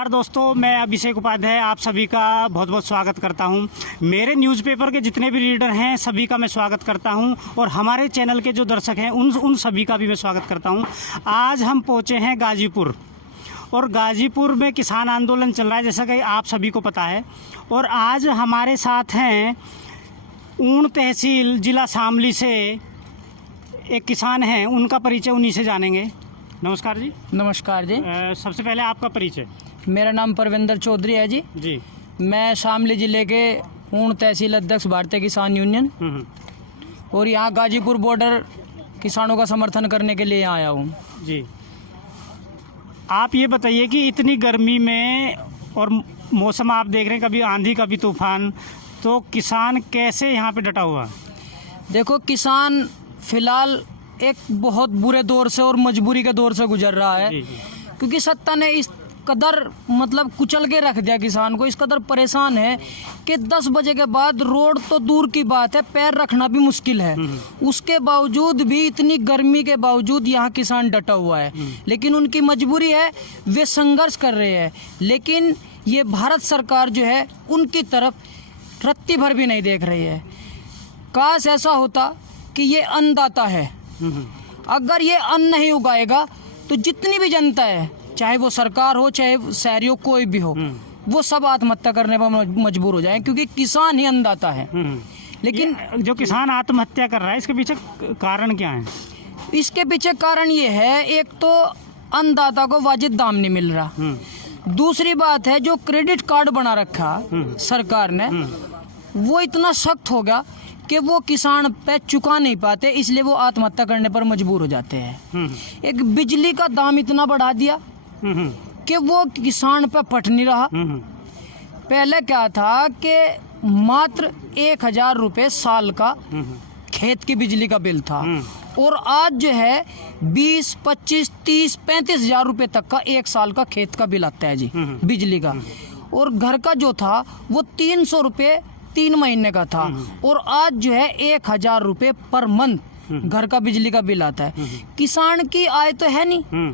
नमस्कार दोस्तों, मैं अभिषेक उपाध्याय आप सभी का बहुत बहुत स्वागत करता हूं। मेरे न्यूज़पेपर के जितने भी रीडर हैं सभी का मैं स्वागत करता हूं और हमारे चैनल के जो दर्शक हैं उन सभी का भी मैं स्वागत करता हूं। आज हम पहुंचे हैं गाजीपुर और गाजीपुर में किसान आंदोलन चल रहा है जैसा कि आप सभी को पता है। और आज हमारे साथ हैं ऊन तहसील जिला शामली से एक किसान हैं, उनका परिचय उन्हीं से जानेंगे। नमस्कार जी। नमस्कार जी। सबसे पहले आपका परिचय। मेरा नाम परविंदर चौधरी है जी। मैं शामली जिले के ऊन तहसील अध्यक्ष भारतीय किसान यूनियन और यहाँ गाजीपुर बॉर्डर किसानों का समर्थन करने के लिए आया हूँ जी। आप ये बताइए कि इतनी गर्मी में और मौसम आप देख रहे हैं, कभी आंधी कभी तूफान, तो किसान कैसे यहाँ पे डटा हुआ? देखो, किसान फिलहाल एक बहुत बुरे दौर से और मजबूरी के दौर से गुजर रहा है जी। क्योंकि सत्ता ने इस कदर कुचल के रख दिया किसान को, इस कदर परेशान है कि 10 बजे के बाद रोड तो दूर की बात है, पैर रखना भी मुश्किल है। उसके बावजूद भी, इतनी गर्मी के बावजूद यहाँ किसान डटा हुआ है। लेकिन उनकी मजबूरी है, वे संघर्ष कर रहे हैं। लेकिन ये भारत सरकार जो है उनकी तरफ रत्ती भर भी नहीं देख रही है। काश ऐसा होता कि ये अन्नदाता है, अगर ये अन्न नहीं उगाएगा तो जितनी भी जनता है, चाहे वो सरकार हो चाहे शहरी हो, कोई भी हो, वो सब आत्महत्या करने पर मजबूर हो जाए, क्योंकि किसान ही अन्नदाता है। लेकिन जो किसान आत्महत्या कर रहा है इसके पीछे कारण क्या है? इसके पीछे कारण ये है, एक तो अन्नदाता को वाजिब दाम नहीं मिल रहा, दूसरी बात है जो क्रेडिट कार्ड बना रखा सरकार ने वो इतना सख्त होगा कि वो किसान पे चुका नहीं पाते, इसलिए वो आत्महत्या करने पर मजबूर हो जाते हैं। एक बिजली का दाम इतना बढ़ा दिया कि वो किसान पे पट नहीं रहा। पहले क्या था कि मात्र 1000 रुपये साल का खेत की बिजली का बिल था और आज जो है 20, 25, 30, 35 हजार रुपये तक का एक साल का खेत का बिल आता है जी, बिजली का। और घर का जो था वो 300 रुपये 3 महीने का था और आज जो है 1000 रुपये पर मंथ घर का बिजली का बिल आता है। किसान की आय तो है नहीं,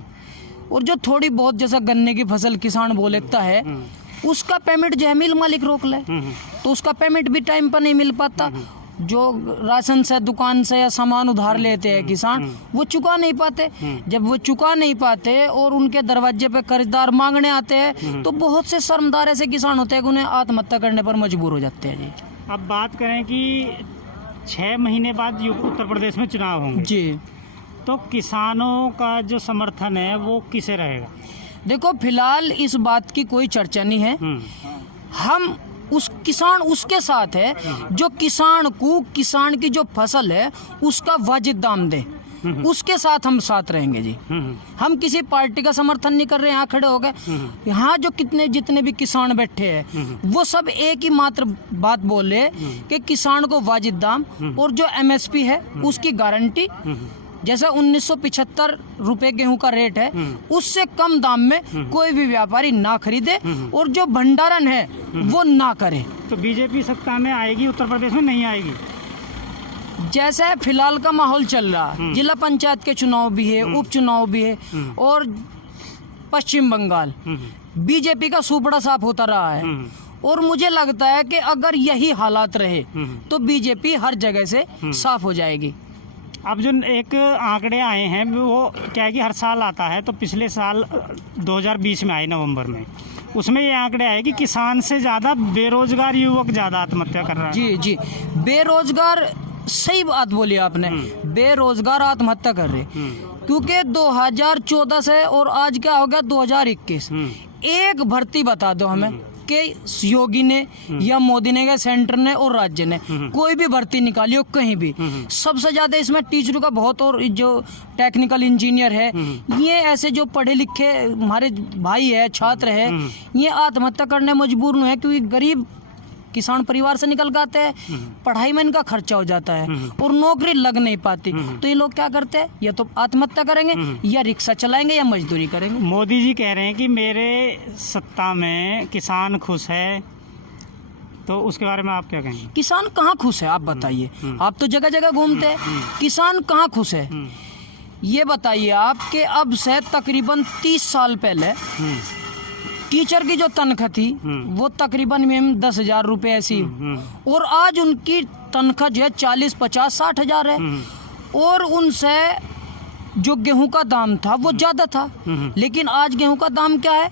और जो थोड़ी बहुत जैसा गन्ने की फसल किसान बो लेता है उसका पेमेंट जो है मिल मालिक रोक ले, तो उसका पेमेंट भी टाइम पर नहीं मिल पाता। जो राशन से, दुकान से या सामान उधार लेते हैं किसान, वो चुका नहीं पाते। जब वो चुका नहीं पाते और उनके दरवाजे पे कर्जदार मांगने आते हैं तो बहुत से शर्मदार ऐसे किसान होते हैं कि उन्हें आत्महत्या करने पर मजबूर हो जाते हैं जी। अब बात करें कि 6 महीने बाद उत्तर प्रदेश में चुनाव होंगे जी, तो किसानों का जो समर्थन है वो किसे रहेगा? देखो, फिलहाल इस बात की कोई चर्चा नहीं है। हम उस किसान उसके साथ है जो किसान को, किसान की जो फसल है उसका वाजिब दाम दे, उसके साथ हम साथ रहेंगे जी। हम किसी पार्टी का समर्थन नहीं कर रहे। यहाँ खड़े हो गए, यहाँ जो जितने भी किसान बैठे हैं वो सब एक ही मात्र बात बोले कि किसान को वाजिब दाम और जो MSP है उसकी गारंटी, जैसा 1975 रुपए गेहूं का रेट है उससे कम दाम में कोई भी व्यापारी ना खरीदे और जो भंडारण है वो ना करे। तो बीजेपी सत्ता में आएगी उत्तर प्रदेश में? नहीं आएगी। जैसे फिलहाल का माहौल चल रहा, जिला पंचायत के चुनाव भी है, उपचुनाव भी है और पश्चिम बंगाल बीजेपी का सुपड़ा साफ होता रहा है। और मुझे लगता है कि अगर यही हालात रहे तो बीजेपी हर जगह से साफ हो जाएगी। अब जो एक आंकड़े आए हैं वो क्या है कि हर साल आता है, तो पिछले साल 2020 में आए नवंबर में, उसमें ये आंकड़े आए कि किसान से ज़्यादा बेरोजगार युवक ज़्यादा आत्महत्या कर रहा है। जी जी, बेरोजगार, सही बात बोली आपने, बेरोजगार आत्महत्या कर रहे, क्योंकि 2014 से और आज क्या हो गया 2021, एक भर्ती बता दो हमें कि योगी ने या मोदी ने या सेंटर ने और राज्य ने कोई भी भर्ती निकाली हो कहीं भी। सबसे ज्यादा इसमें टीचरों का बहुत, और जो टेक्निकल इंजीनियर है, ये ऐसे जो पढ़े लिखे हमारे भाई है, छात्र है, ये आत्महत्या करने मजबूर नहीं है, क्योंकि गरीब किसान परिवार से निकल के आते हैं, पढ़ाई में इनका खर्चा हो जाता है और नौकरी लग नहीं पाती, तो ये लोग क्या करते हैं, या तो आत्महत्या करेंगे या रिक्शा चलाएंगे या मजदूरी करेंगे। मोदी जी कह रहे हैं कि मेरे सत्ता में किसान खुश है, तो उसके बारे में आप क्या कहेंगे? किसान कहाँ खुश है आप बताइए। आप तो जगह जगह घूमते हैं, किसान कहाँ खुश है ये बताइए आप। कि अब से तकरीबन 30 साल पहले टीचर की जो तनख्वाह थी वो तकरीबन मैम 10,000 रुपये ऐसी, और आज उनकी तनख्वाह जो है 40, 50, 60,000 है। और उनसे जो गेहूं का दाम था वो ज्यादा था, लेकिन आज गेहूं का दाम क्या है?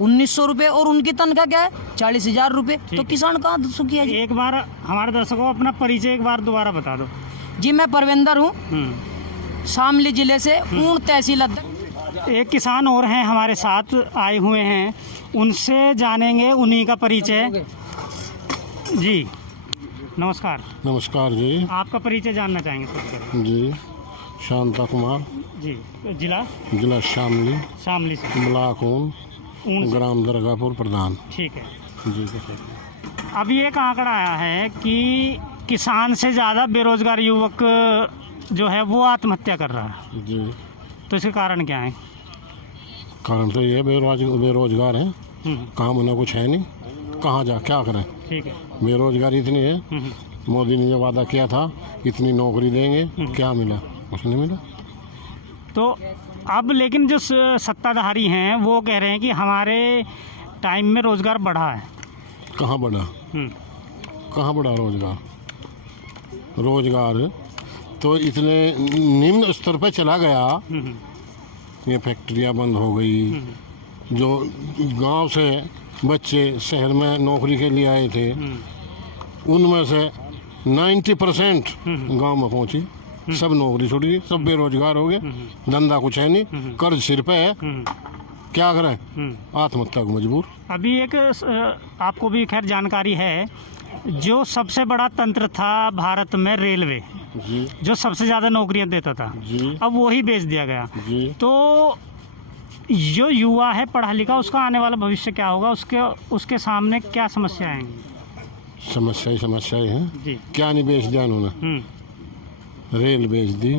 1,900 रुपये, और उनकी तनख्वाह क्या है? 40,000 रुपये। तो किसान कहाँ सुखी है जी? एक बार हमारे दर्शकों को अपना परिचय एक बार दोबारा बता दो। जी मैं परवेंदर हूँ, शामली जिले से, ऊंट तहसील अध्यक्ष। एक किसान और हैं हमारे साथ आए हुए हैं, उनसे जानेंगे उन्हीं का परिचय। जी नमस्कार। नमस्कार जी। आपका परिचय जानना चाहेंगे सबसे? जी शांता कुमार जी। जिला? जिला शामली, शामली से। ब्लॉक ऊन, ग्राम दरगाहपुर प्रधान। ठीक है जी। अभी एक आंकड़ा आया है कि किसान से ज़्यादा बेरोजगार युवक जो है वो आत्महत्या कर रहा है, जी तो इसके कारण क्या है? कारण तो ये बेरोजगार हैं, काम उन्हें कुछ है नहीं, कहाँ जा क्या करें। ठीक है। बेरोजगारी इतनी है, मोदी ने जो वादा किया था इतनी नौकरी देंगे, क्या मिला? कुछ नहीं मिला। तो अब लेकिन जो सत्ताधारी हैं वो कह रहे हैं कि हमारे टाइम में रोजगार बढ़ा है। कहाँ बढ़ा? कहाँ बढ़ा रोजगार? रोजगार तो इतने निम्न स्तर पर चला गया, ये फैक्ट्रियाँ बंद हो गई, जो गांव से बच्चे शहर में नौकरी के लिए आए थे उनमें से 90% गांव में पहुंची, सब नौकरी छूट गई, सब बेरोजगार हो गए, धंधा कुछ है नहीं, कर्ज सिर पे है, क्या करें? आत्महत्या को मजबूर। अभी एक आपको भी खैर जानकारी है, जो सबसे बड़ा तंत्र था भारत में रेलवे, जी जो सबसे ज़्यादा नौकरियां देता था, जी अब वही बेच दिया गया। जी तो जो युवा है पढ़ा लिखा, उसका आने वाला भविष्य क्या होगा? उसके सामने क्या समस्या आएंगी? समस्याएं हैं जी। क्या नहीं बेच दिया उन्होंने? रेल बेच दी,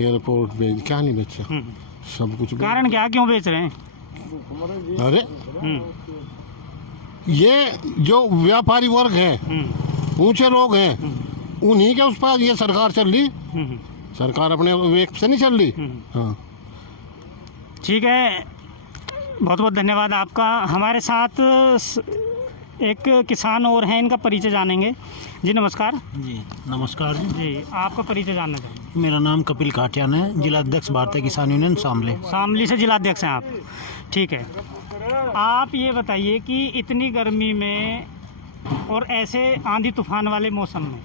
एयरपोर्ट बेच दी, क्या नहीं बेचा? सब कुछ बेच। कारण क्या, क्यों बेच रहे हैं? अरे ये जो व्यापारी वर्ग है, ऊंचे लोग हैं, उन्हीं के उस पर ये सरकार चल रही। सरकार अपने विवेक से नहीं चल रही। हाँ ठीक है, बहुत बहुत धन्यवाद आपका। हमारे साथ एक किसान और हैं, इनका परिचय जानेंगे। जी नमस्कार। जी नमस्कार जी। जी आपका परिचय जानना चाहेंगे? मेरा नाम कपिल काटियान है, जिला अध्यक्ष भारतीय किसान यूनियन शामली। शामली से जिला अध्यक्ष हैं आप? ठीक है। आप ये बताइए कि इतनी गर्मी में और ऐसे आंधी तूफान वाले मौसम में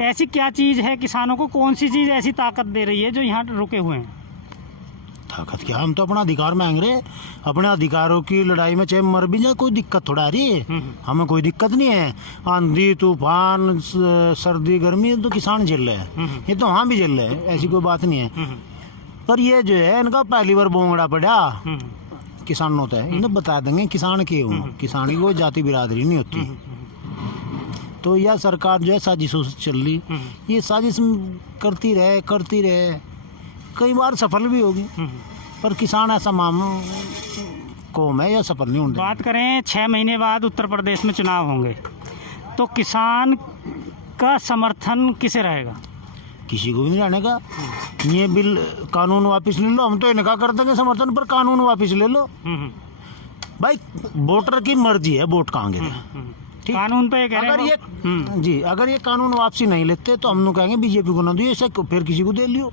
ऐसी क्या चीज़ है, किसानों को कौन सी चीज़ ऐसी ताकत दे रही है जो यहाँ रुके हुए हैं? ताकत क्या, हम तो अपना अधिकार मांग रहे हैं। अपने अधिकारों की लड़ाई में चाहे मर भी जाए, कोई दिक्कत थोड़ा आ रही है, हमें कोई दिक्कत नहीं है। आंधी तूफान सर्दी गर्मी तो किसान झेल रहे हैं, ये तो हम भी झेल रहे हैं, ऐसी कोई बात नहीं है। पर ये जो है इनका पहली बार बोंगड़ा पड़ा किसान होता है, इन्हें बता देंगे किसान के हूँ, किसान की कोई जाति बिरादरी नहीं होती। तो यह सरकार जो है साजिशों से चल रही, ये साजिश करती रहे, कई बार सफल भी होगी, पर किसान ऐसा कौम है या सफल नहीं होंगे। बात करें 6 महीने बाद उत्तर प्रदेश में चुनाव होंगे, तो किसान का समर्थन किसे रहेगा? किसी को भी नहीं रहने का। ये बिल कानून वापस ले लो, हम तो इनका कर देंगे समर्थन, पर कानून वापस ले लो। भाई वोटर की मर्जी है वोट कहाँ गए। कानून तो ये कह रहे अगर हैं ये जी अगर ये कानून वापसी नहीं लेते तो हम लोग कहेंगे बीजेपी को ना दियो, ऐसे फिर किसी को दे लियो।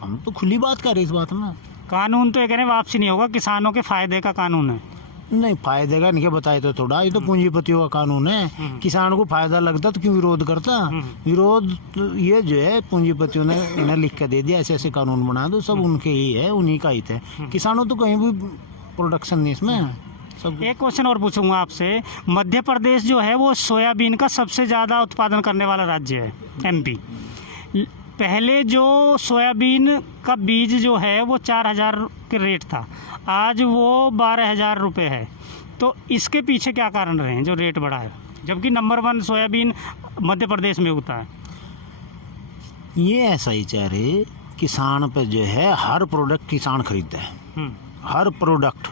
हम तो खुली बात कर रहे इस बात में। कानून तो ये कह रहे हैं वापसी नहीं होगा, किसानों के फायदे का कानून है। नहीं फायदे का नहीं बताए तो थोड़ा, ये तो पूंजीपतियों का कानून है। किसान को फायदा लगता तो क्यों विरोध करता? विरोध तो ये जो है पूंजीपतियों ने इन्हें लिख के दे दिया, ऐसे ऐसे कानून बना दो, सब उनके ही है, उन्हीं का हित है। किसानों तो कहीं भी प्रोडक्शन नहीं इसमें। एक क्वेश्चन और पूछूंगा आपसे। मध्य प्रदेश जो है वो सोयाबीन का सबसे ज़्यादा उत्पादन करने वाला राज्य है, एमपी। पहले जो सोयाबीन का बीज जो है वो 4,000 के रेट था, आज वो 12,000 रुपये है। तो इसके पीछे क्या कारण रहे हैं जो रेट बढ़ा है, जबकि नंबर 1 सोयाबीन मध्य प्रदेश में होता है? ये ऐसा ही चाह रहे, किसान पे जो है हर प्रोडक्ट किसान खरीदता है, हर प्रोडक्ट।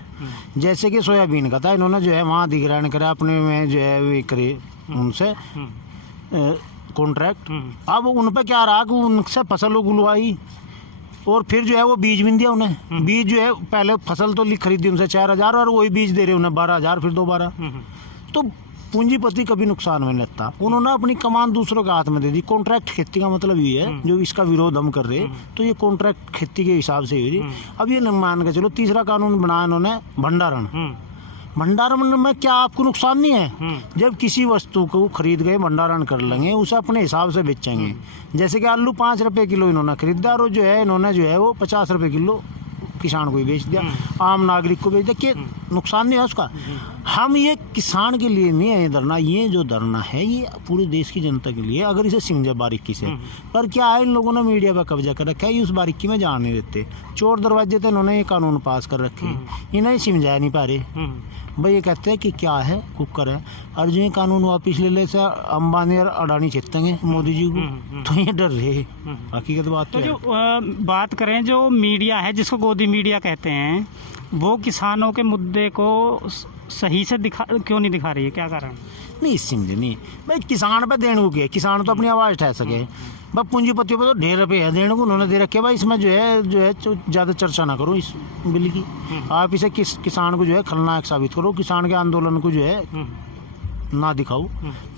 जैसे कि सोयाबीन का था, इन्होंने जो है वहाँ अधिग्रहण करा, अपने में जो है वे करे उनसे कॉन्ट्रैक्ट। अब उन पे क्या रहा कि उनसे फसल उगलवाई, और फिर जो है वो बीज भी नहीं दिया उन्हें। बीज जो है पहले फसल तो खरीदी उनसे 4,000 और वही बीज दे रहे उन्हें 12,000 फिर दोबारा। तो पूंजीपति कभी नुकसान में नहीं लगता। उन्होंने अपनी कमान दूसरों के हाथ में दे दी। कॉन्ट्रैक्ट खेती का मतलब ये है, जो इसका विरोध हम कर रहे हैं तो ये कॉन्ट्रैक्ट खेती के हिसाब से हुई। अब ये मान के चलो तीसरा कानून बनाया उन्होंने भंडारण। भंडारण में क्या आपको नुकसान नहीं है? जब किसी वस्तु को खरीद गए भंडारण कर लेंगे, उसे अपने हिसाब से बेचेंगे। जैसे कि आलू 5 रुपए किलो इन्होंने खरीदा और जो है इन्होंने जो है वो 50 रुपए किलो किसान को ही बेच दिया, आम नागरिक को बेच दिया। कि नुकसान नहीं है उसका। हम ये किसान के लिए नहीं है ये धरना, ये जो धरना है ये पूरे देश की जनता के लिए। अगर इसे समझे बारीकी से, पर क्या है इन लोगों ने मीडिया पर कब्जा कर रखा है, ये उस बारीकी में जान नहीं देते। चोर दरवाजे तो इन्होंने ये कानून पास कर रखे हैं, इन्हें समझा नहीं पा रहे। भाई ये कहते हैं कि क्या है कुकर है, और जो ये कानून वापिस ले ले से अंबानी और अडानी चेतेंगे मोदी जी को, तो ये डर रहे। हकीकत बात तो जो बात करें जो मीडिया है जिसको गोदी मीडिया कहते हैं, वो किसानों के मुद्दे को सही से क्यों नहीं दिखा रही है? क्या कारण? नहीं समझे नहीं भाई, किसान पे देने को क्या है? किसान तो अपनी आवाज़ उठा सके। भाई पूंजीपतियों पे तो ढेर रुपये है देने को, उन्होंने दे रखे। भाई इसमें जो है ज़्यादा चर्चा ना करो इस बिल की। आप इसे किसान को जो है खलनायक साबित करो, किसान के आंदोलन को जो है ना दिखाओ।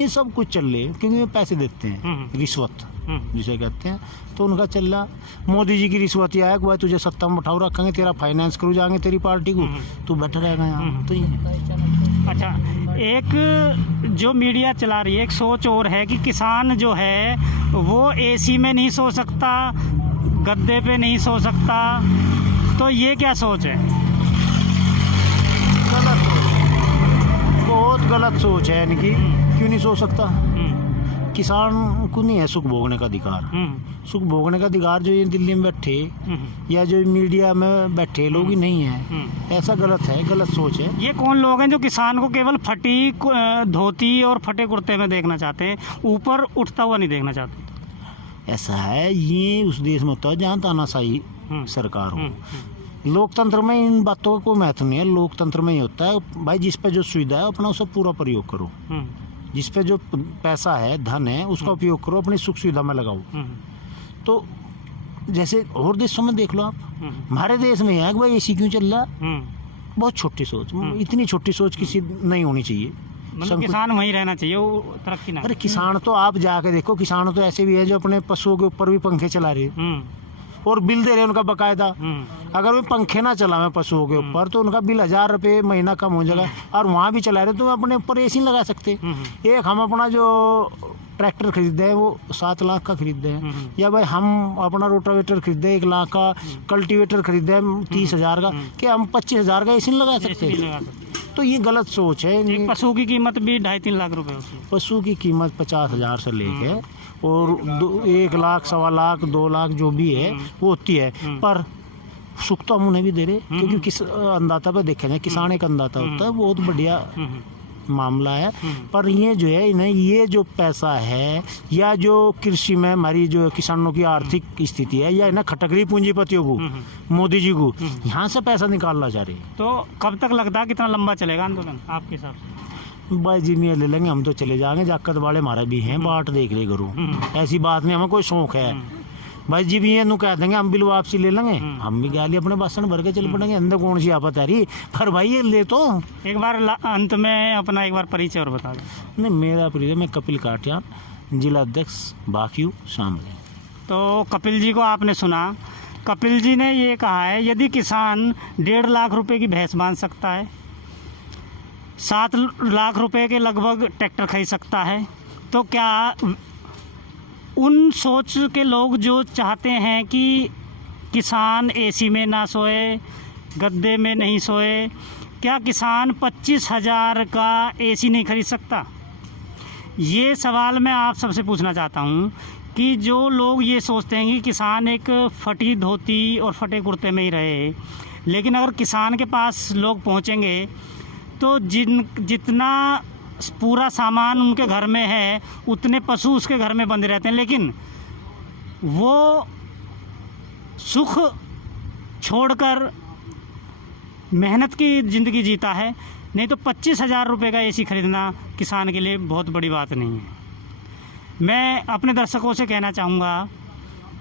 ये सब कुछ चल रहे हैं क्योंकि ये पैसे देते हैं, रिश्वत जिसे कहते हैं, तो उनका चल रहा। मोदी जी की रिश्वत यह है कि भाई तुझे सत्ता में बैठाओ रखेंगे, तेरा फाइनेंस करू जाएंगे तेरी पार्टी को, तू बैठा रहेगा यहाँ। तो ये अच्छा, एक जो मीडिया चला रही है एक सोच और है कि किसान जो है वो एसी में नहीं सो सकता, गद्दे पे नहीं सो सकता, तो ये क्या सोच है? गलत सोच, बहुत गलत सोच है इनकी। क्यों नहीं सो सकता? किसान को नहीं है सुख भोगने का अधिकार। सुख भोगने का अधिकार जो ये दिल्ली में बैठे या जो मीडिया में बैठे लोग ही नहीं है। ऐसा गलत है, गलत सोच है। ये कौन लोग हैं जो किसान को केवल फटी धोती और फटे कुर्ते में देखना चाहते हैं, ऊपर उठता हुआ नहीं देखना चाहते? ऐसा है, ये उस देश में होता है जहाँ तानाशाही सरकार हो। लोकतंत्र में इन बातों का कोई महत्व नहीं है। लोकतंत्र में ही होता है भाई जिस पे जो सुविधा है अपना उसका पूरा प्रयोग करो, जिस पे जो पैसा है धन है उसका उपयोग करो, अपनी सुख सुविधा में लगाओ। तो जैसे और देशों में देख लो आप, हमारे देश में है कि भाई एसी क्यों चल रहा? बहुत छोटी सोच, इतनी छोटी सोच किसी नहीं होनी चाहिए। मतलब किसान वहीं रहना चाहिए, वो तरक्की ना। अरे किसान तो आप जाके देखो, किसान तो ऐसे भी है जो अपने पशुओं के ऊपर भी पंखे चला रहे और बिल दे रहे हैं उनका बकायदा। अगर वे पंखे ना चलावे पशुओं के ऊपर तो उनका बिल 1,000 रुपये महीना कम हो जाएगा। और वहाँ भी चला रहे तो अपने ऊपर एसी लगा सकते। एक हम अपना जो ट्रैक्टर खरीदते हैं वो 7 लाख का खरीदते हैं, या भाई हम अपना रोटावेटर खरीदे 1 लाख का, कल्टीवेटर खरीदे 30,000 का, कि हम 25,000 का एसी लगा सकते हैं? तो ये गलत सोच है। एक पशु की कीमत भी 2.5-3 लाख रुपए होती है। पशु की कीमत 50,000 से लेके और 1 लाख, 1.25 लाख, 2 लाख जो भी है वो होती है। पर सुख तो हम उन्हें भी दे रहे, क्योंकि किस अन्नदाता पे देखे जाए, किसान एक अन्नदाता होता है, बहुत बढ़िया मामला है। पर ये जो है इन्हें ये जो पैसा है या जो कृषि में हमारी जो किसानों की आर्थिक स्थिति है, या इन्हें खटक रही पूंजीपतियों को, मोदी जी को, यहाँ से पैसा निकालना चाह रही है। तो कब तक लगता है, कितना लंबा चलेगा आंदोलन आपके हिसाब से? भाई जिम्मे ले लेंगे हम तो चले जाएंगे, जाकत वाले हमारे भी हैं, बाट देख रहे करो, ऐसी बात नहीं, हमें कोई शौक है भाई जी भी ये नु कह देंगे हम बिल वापसी ले लेंगे, हम भी गाली अपने बासन भर के चल पड़ेंगे, अंदर कौन सी आफत आ रही। पर भाई ये ले तो एक बार अंत में अपना एक बार परिचय और बता दें। नहीं, मेरा परिचय, मैं कपिल काटियान, जिला अध्यक्ष बाक्यू शामिल। तो कपिल जी को आपने सुना, कपिल जी ने ये कहा है यदि किसान 1.5 लाख रुपए की भैंस बांध सकता है, 7 लाख रुपए के लगभग ट्रैक्टर खरीद सकता है, तो क्या उन सोच के लोग जो चाहते हैं कि किसान एसी में ना सोए, गद्दे में नहीं सोए, क्या किसान 25,000 का एसी नहीं खरीद सकता? ये सवाल मैं आप सबसे पूछना चाहता हूँ कि जो लोग ये सोचते हैं कि किसान एक फटी धोती और फटे कुर्ते में ही रहे, लेकिन अगर किसान के पास लोग पहुँचेंगे तो जितना पूरा सामान उनके घर में है उतने पशु उसके घर में बंधे रहते हैं, लेकिन वो सुख छोड़कर मेहनत की ज़िंदगी जीता है। नहीं तो 25,000 रुपये का एसी खरीदना किसान के लिए बहुत बड़ी बात नहीं है। मैं अपने दर्शकों से कहना चाहूँगा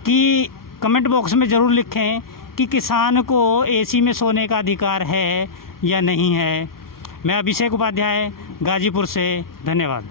कि कमेंट बॉक्स में ज़रूर लिखें कि किसान को एसी में सोने का अधिकार है या नहीं है। मैं अभिषेक उपाध्याय गाजीपुर से, धन्यवाद।